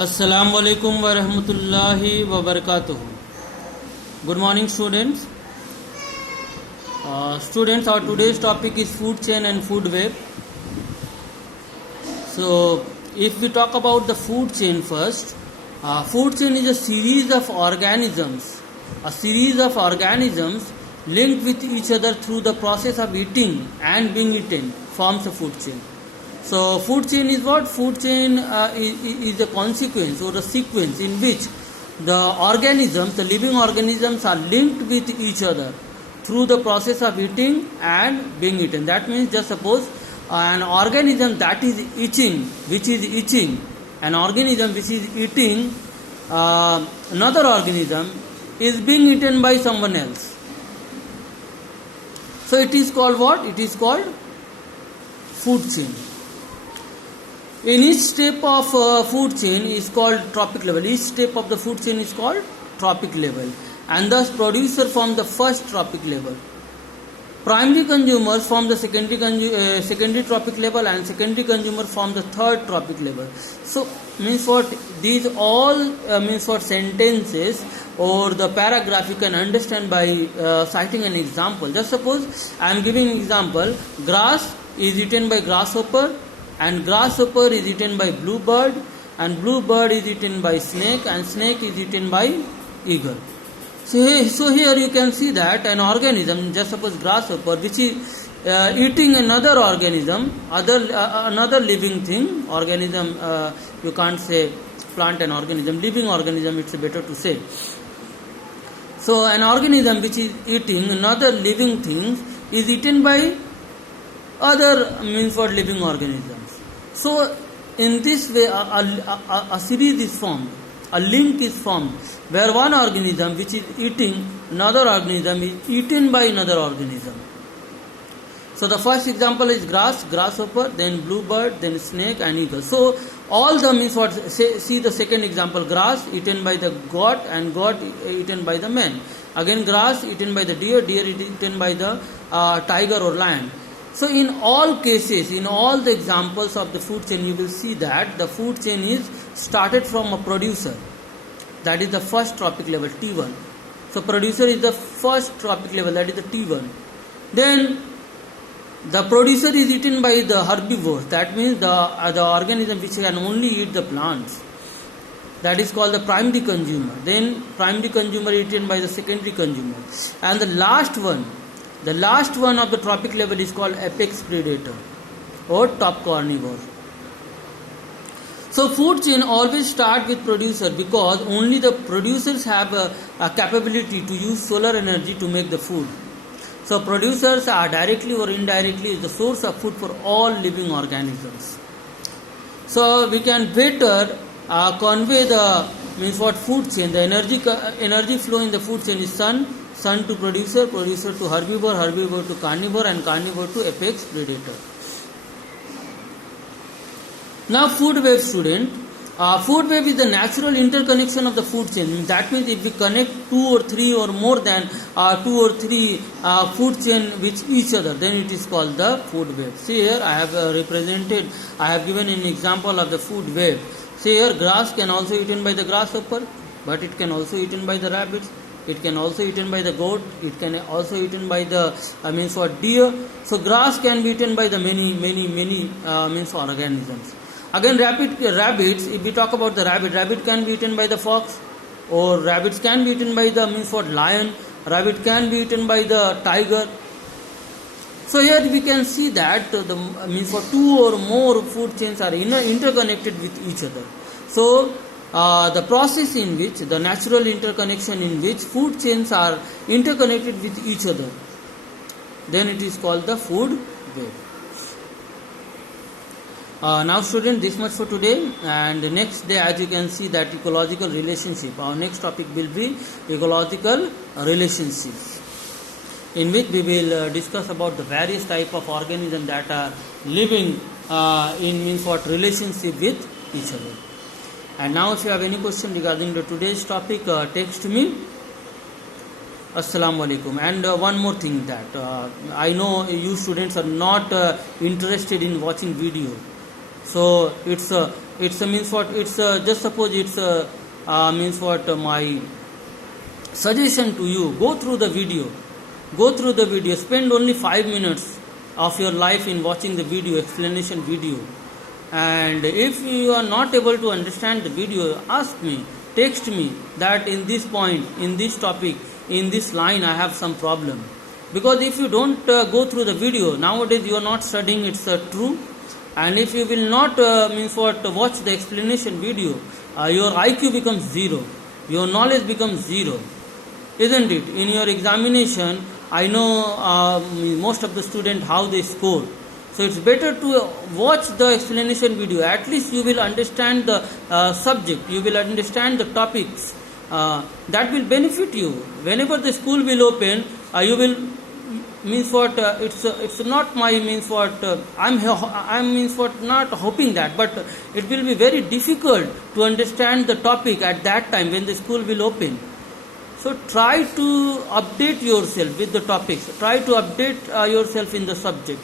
Assalamu alaikum wa rahmatullahi wa barakatuh. Good morning, students. Students, our today's topic is food chain and food web. So, if we talk about the food chain first, food chain is a series of organisms. A series of organisms linked with each other through the process of eating and being eaten forms a food chain. So, food chain is what? Food chain is a consequence or a sequence in which the organisms, the living organisms, are linked with each other through the process of eating and being eaten. That means, just suppose an organism that is eating, an organism which is eating another organism is being eaten by someone else. So, it is called what? It is called food chain. In each step of food chain is called trophic level. Each step of the food chain is called trophic level, and thus producer from the first trophic level. Primary consumers form the secondary trophic level, and secondary consumer form the third trophic level. So means what? These all means what? Sentences or the paragraph you can understand by citing an example. Just suppose I am giving an example. Grass is eaten by grasshopper, and grasshopper is eaten by bluebird, and bluebird is eaten by snake, and snake is eaten by eagle. So here you can see that an organism, just suppose grasshopper, which is eating another organism, another living thing, organism, you can't say plant and organism, living organism, it's better to say. So an organism which is eating another living thing is eaten by other means what? Living organisms. So in this way a series is formed, a link is formed where one organism which is eating another organism is eaten by another organism. So the first example is grasshopper, then bluebird, then snake and eagle. So all the means what? See the second example, grass eaten by the goat and goat eaten by the man. Again grass eaten by the deer eaten by the tiger or lion. So in all cases, in all the examples of the food chain, you will see that the food chain is started from a producer. That is the first trophic level, T1. So producer is the first trophic level, that is the T1. Then the producer is eaten by the herbivores. That means the organism which can only eat the plants. That is called the primary consumer. Then primary consumer eaten by the secondary consumer. And the last one of the trophic level is called apex predator or top carnivore. So food chain always start with producer because only the producers have a capability to use solar energy to make the food. So producers are directly or indirectly the source of food for all living organisms. So we can better convey the means what? Food chain. The energy flow in the food chain is sun to producer to herbivore to carnivore, and carnivore to apex predator. Now food web, student. Food web is the natural interconnection of the food chain. That means if we connect two or three or more than two or three food chain with each other, then it is called the food web. See here I have given an example of the food web. See here, grass can also be eaten by the grasshopper, but it can also be eaten by the rabbits. It can also be eaten by the goat. It can also be eaten by the deer. So grass can be eaten by the many means organisms. Again, rabbits. If we talk about the rabbit can be eaten by the fox, or rabbits can be eaten by the lion. Rabbit can be eaten by the tiger. So here we can see that the two or more food chains are interconnected with each other. So the process in which, the natural interconnection in which food chains are interconnected with each other, then it is called the food web. Now student, this much for today, and the next day as you can see that ecological relationship. Our next topic will be ecological relationships, in which we will discuss about the various type of organisms that are living in relationship with each other. And now if you have any question regarding the today's topic, text me. Assalamu alaikum. And one more thing that I know you students are not interested in watching video. So it's It's means what? It's just suppose it's means what? My suggestion to you: go through the video. Go through the video. Spend only 5 minutes of your life in watching the video, explanation video. And if you are not able to understand the video, ask me, text me that in this point, in this topic, in this line I have some problem. Because if you don't go through the video, nowadays you are not studying, it's true. And if you will not means what, watch the explanation video, your IQ becomes zero, your knowledge becomes zero, isn't it? In your examination, I know most of the students how they score. So it's better to watch the explanation video. At least you will understand the subject, you will understand the topics. That will benefit you. Whenever the school will open, you will means what? It's not my means what? I'm means what? Not hoping that, but it will be very difficult to understand the topic at that time when the school will open. So try to update yourself with the topics. Try to update yourself in the subject.